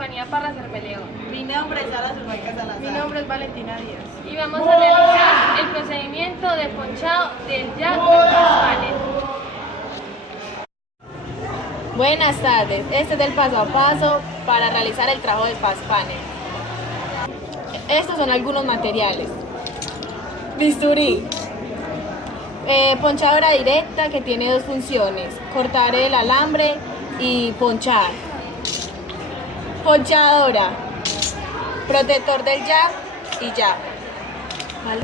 Estefanía Parra Cervelleo. Mi nombre es Sara Zulmaica Salazar. Mi nombre es Valentina Díaz. Y vamos a realizar el procedimiento de ponchado del jack al panel. Buenas tardes, este es el paso a paso para realizar el trabajo del panel. Estos son algunos materiales. Bisturí. Ponchadora directa que tiene dos funciones, cortar el alambre y ponchar. Ponchadora, protector del jack y jack. ¿Vale?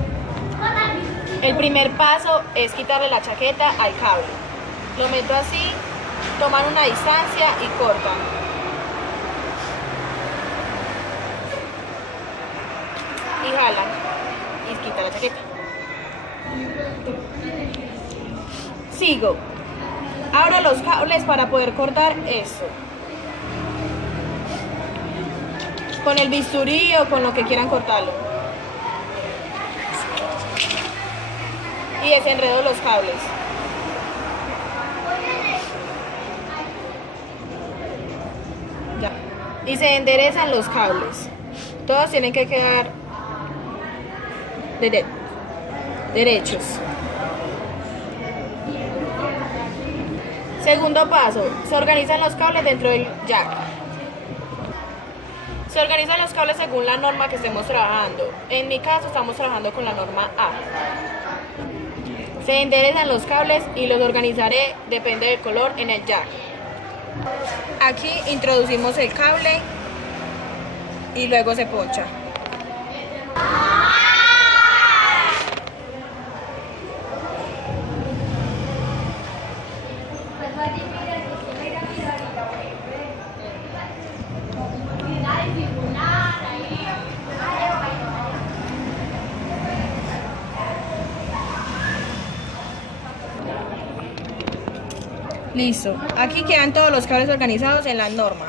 El primer paso es quitarle la chaqueta al cable. Lo meto así, toman una distancia y cortan. Y jalan y quitan la chaqueta. Sigo. Abro los cables para poder cortar eso. Con el bisturí o con lo que quieran cortarlo. Y desenredo los cables. Ya. Y se enderezan los cables. Todos tienen que quedar derechos. Segundo paso, se organizan los cables dentro del jack. Se organizan los cables según la norma que estemos trabajando. En mi caso estamos trabajando con la norma A. Se enderezan los cables y los organizaré, depende del color, en el jack. Aquí introducimos el cable y luego se poncha. Listo, aquí quedan todos los cables organizados en la norma.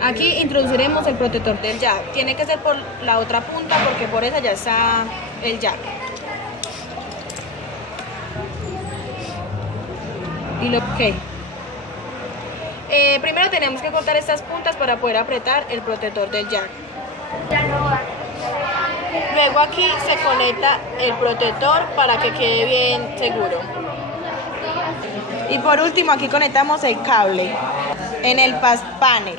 Aquí introduciremos el protector del jack. Tiene que ser por la otra punta porque por esa ya está el jack. Primero tenemos que cortar estas puntas para poder apretar el protector del jack. Luego aquí se conecta el protector para que quede bien seguro. Y por último aquí conectamos el cable en el panel.